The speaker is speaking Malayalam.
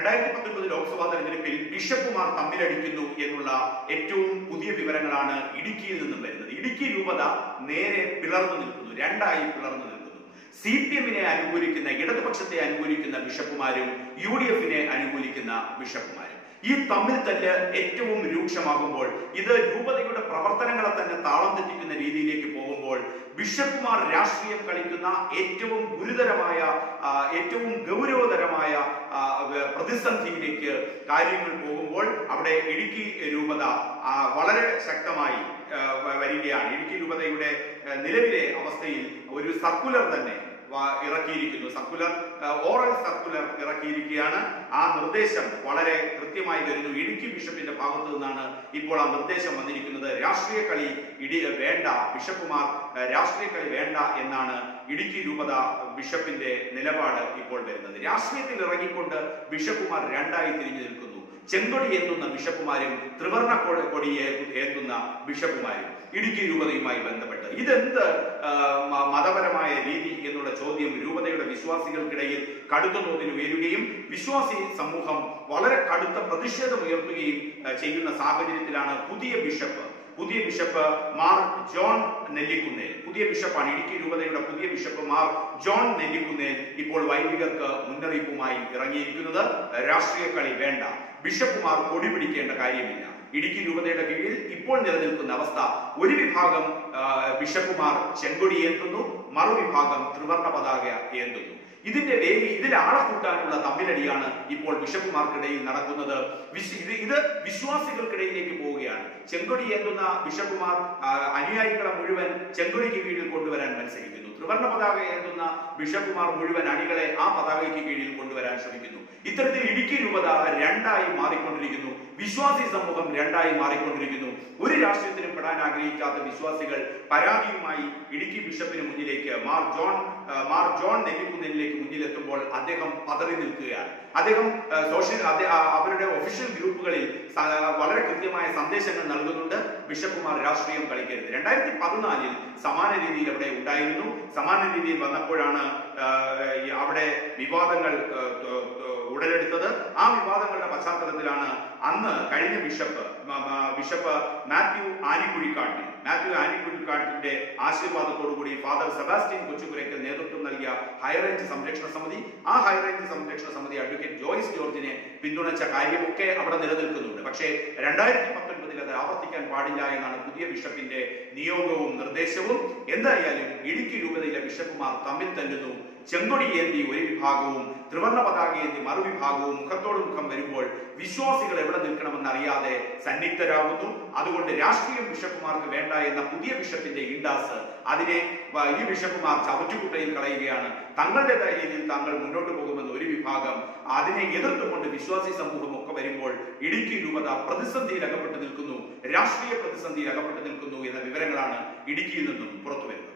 രണ്ടായിരത്തി പത്തൊൻപത് ലോക്സഭാ തെരഞ്ഞെടുപ്പിൽ ബിഷപ്പുമാർ തമ്മിലടിക്കുന്നു എന്നുള്ള ഏറ്റവും പുതിയ വിവരങ്ങളാണ് ഇടുക്കിയിൽ നിന്നും വരുന്നത്. ഇടുക്കി രൂപത നേരെ പിളർന്നു നിൽക്കുന്നു രണ്ടായി പിളർന്നു നിൽക്കുന്നു. സി പി എമ്മിനെ അനുകൂലിക്കുന്ന ഇടതുപക്ഷത്തെ അനുകൂലിക്കുന്ന ബിഷപ്പുമാരും യു ഡി എഫിനെ അനുകൂലിക്കുന്ന ബിഷപ്പുമാരും. ഈ തമ്മിൽ തല്ല് ഏറ്റവും രൂക്ഷമാകുമ്പോൾ ഇത് രൂപതയുടെ പ്രവർത്തനങ്ങളെ തന്നെ താളം തെറ്റിക്കുന്ന രീതിയിലേക്ക് പോകുമ്പോൾ ബിഷപ്പുമാർ രാഷ്ട്രീയം കളിക്കുന്ന ഏറ്റവും ഗുരുതരമായ ഏറ്റവും ഗൗരവതരമായ പ്രതിസന്ധിയിലേക്ക് കാര്യങ്ങൾ പോകുമ്പോൾ അവിടെ ഇടുക്കി രൂപത വളരെ ശക്തമായി വരികയാണ്. ഇടുക്കി രൂപതയുടെ നിലവിലെ അവസ്ഥയിൽ ഒരു സർക്കുലർ തന്നെ. ഇറക്കിയിരിക്കുന്നു. സർക്കുലർ ഓറൽ സർക്കുലർ ഇറക്കിയിരിക്കുകയാണ്. ആ നിർദ്ദേശം വളരെ കൃത്യമായി വരുന്നു. ഇടുക്കി ബിഷപ്പിന്റെ ഭാഗത്തു നിന്നാണ് ഇപ്പോൾ ആ നിർദ്ദേശം വന്നിരിക്കുന്നത്. രാഷ്ട്രീയ കളി ഇടി വേണ്ട. ബിഷപ്പുമാർ രാഷ്ട്രീയ കളി വേണ്ട എന്നാണ് ഇടുക്കി രൂപത ബിഷപ്പിന്റെ നിലപാട് ഇപ്പോൾ വരുന്നത്. രാഷ്ട്രീയത്തിൽ ഇറങ്ങിക്കൊണ്ട് ബിഷപ്പുമാർ രണ്ടായി തിരിഞ്ഞു നിൽക്കുന്നു. ചെങ്കൊടി ഏന്തുന്ന ബിഷപ്പുമാരും ത്രിവർണ കൊടി ഏന്തുന്ന ബിഷപ്പുമാരും ഇടുക്കി രൂപതയുമായി ബന്ധപ്പെട്ട്. ഇതെന്ത് മതപരമായ രീതി എന്നുള്ള ചോദ്യം രൂപതയുടെ വിശ്വാസികൾക്കിടയിൽ കടുത്ത തോതിൽ ഉയരുകയും വിശ്വാസി സമൂഹം വളരെ കടുത്ത പ്രതിഷേധം ഉയർത്തുകയും ചെയ്യുന്ന സാഹചര്യത്തിലാണ് പുതിയ ബിഷപ്പ് പുതിയ ബിഷപ്പ് മാർ ജോൺ നെല്ലിക്കുന്നേൽ. പുതിയ ബിഷപ്പാണ് ഇടുക്കി രൂപതയുടെ പുതിയ ബിഷപ്പ് മാർ ജോൺ നെല്ലിക്കുന്നേൽ ഇപ്പോൾ വൈദികർക്ക് മുന്നറിയിപ്പുമായി ഇറങ്ങിയിരിക്കുന്നത്. രാഷ്ട്രീയ കളി വേണ്ട. ബിഷപ്പുമാർ കൊടി പിടിക്കേണ്ട കാര്യമില്ല. ഇടുക്കി രൂപതയുടെ കീഴിൽ ഇപ്പോൾ നിലനിൽക്കുന്ന അവസ്ഥ ഒരു വിഭാഗം ബിഷപ്പുമാർ ചെങ്കൊടിയേൽക്കുന്നു. മറുവിഭാഗം ത്രിവർണ പതാക ഏന്തുന്നു ഇതിന്റെ വേലി ഇതിൽ ആളക്കൂട്ടാനുള്ള തമ്മിലടിയാണ് ഇപ്പോൾ ബിഷപ്പുമാർക്കിടയിൽ നടക്കുന്നത്. ഇത് വിശ്വാസികൾക്കിടയിലേക്ക് പോവുകയാണ്. ചെങ്കൊടി ഏന്തുന്ന ബിഷപ്പുമാർ അനുയായികളെ മുഴുവൻ ചെങ്കൊടിക്ക് കീഴിൽ കൊണ്ടുവരാൻ മത്സരിക്കുന്നു. ത്രിവർണ പതാക ഏന്തുന്ന ബിഷപ്പുമാർ മുഴുവൻ അണികളെ ആ പതാകയ്ക്ക് കീഴിൽ കൊണ്ടുവരാൻ ശ്രമിക്കുന്നു. ഇത്തരത്തിൽ ഇടുക്കി രൂപത രണ്ടായി മാറിക്കൊണ്ടിരിക്കുന്നു. വിശ്വാസി സമൂഹം രണ്ടായി മാറിക്കൊണ്ടിരിക്കുന്നു. ഒരു രാഷ്ട്രീയത്തിലും പെടാൻ ആഗ്രഹിക്കാത്ത വിശ്വാസികൾ പരാതിയുമായി ഇടുക്കി ബിഷപ്പിന് മുന്നിലേക്ക്. മാർ ജോൺ ജോൺ നെല്ലിക്കുന്നിലേക്ക് മുന്നിലെത്തുമ്പോൾ അദ്ദേഹം പതറി നിൽക്കുകയാണ്. അദ്ദേഹം സോഷ്യൽ അവരുടെ ഒഫീഷ്യൽ ഗ്രൂപ്പുകളിൽ വളരെ കൃത്യമായ സന്ദേശങ്ങൾ നൽകുന്നുണ്ട്. ബിഷപ്പുമാർ രാഷ്ട്രീയം കളിക്കരുത്. രണ്ടായിരത്തി പതിനാലിൽ സമാന രീതിയിൽ അവിടെ ഉണ്ടായിരുന്നു. സമാന രീതിയിൽ വന്നപ്പോഴാണ് അവിടെ വിവാദങ്ങൾ ഉടലെടുത്തത്. ആ വിവാദങ്ങളുടെ പശ്ചാത്തലത്തിലാണ് അന്ന് കഴിഞ്ഞ ബിഷപ്പ് ബിഷപ്പ് മാത്യു ആനിക്കുഴിക്കാട്ടിൽ മാത്യു ആനിക്കുഴിക്കാട്ടിന്റെ ആശീർവാദത്തോടുകൂടി ഫാദർ സെബാസ്റ്റ്യൻ കൊച്ചുകുരയ്ക്ക് നേതൃത്വം നൽകിയ ഹൈറേഞ്ച് സംരക്ഷണ സമിതി ആ ഹൈറേഞ്ച് സംരക്ഷണ സമിതി അഡ്വക്കേറ്റ് ജോയിസ് ജോർജിനെ പിന്തുണച്ച കാര്യമൊക്കെ അവിടെ നിലനിൽക്കുന്നുണ്ട്. പക്ഷേ രണ്ടായിരത്തി പത്തൊൻപതിൽ അത് ആവർത്തിക്കാൻ പാടില്ല എന്നാണ് പുതിയ ബിഷപ്പിന്റെ നിയോഗവും നിർദ്ദേശവും. എന്തായാലും ഇടുക്കി രൂപതയിലെ ബിഷപ്പുമാർ തമ്മിൽ തല്ലുന്നു. ചെങ്കൊടി ഏന്തി ഒരു വിഭാഗവും ത്രിവർണ പതാക ഏന്തി മറുവിഭാഗവും മുഖത്തോട് മുഖം വരുമ്പോൾ വിശ്വാസികൾ എവിടെ നിൽക്കണമെന്ന് അറിയാതെ സന്നിഗ്ധരാകുന്നു. അതുകൊണ്ട് രാഷ്ട്രീയ ബിഷപ്പുമാർക്ക് വേണ്ട എന്ന പുതിയ ബിഷപ്പിന്റെ ഇണ്ടാസ് അതിനെ ഈ ബിഷപ്പുമാർ ചവറ്റുകുട്ടയിൽ കളയുകയാണ്. തങ്ങളുടേതായ രീതിയിൽ താങ്കൾ മുന്നോട്ട് പോകുമെന്ന് ഒരു വിഭാഗം അതിനെ എതിർത്തുകൊണ്ട് വിശ്വാസി സമൂഹം ഒക്കെ വരുമ്പോൾ ഇടുക്കി രൂപത പ്രതിസന്ധിയിൽ അകപ്പെട്ടു നിൽക്കുന്നു. രാഷ്ട്രീയ പ്രതിസന്ധിയിൽ അകപ്പെട്ടു നിൽക്കുന്നു എന്ന വിവരങ്ങളാണ് ഇടുക്കിയിൽ നിന്നും പുറത്തു വരുന്നത്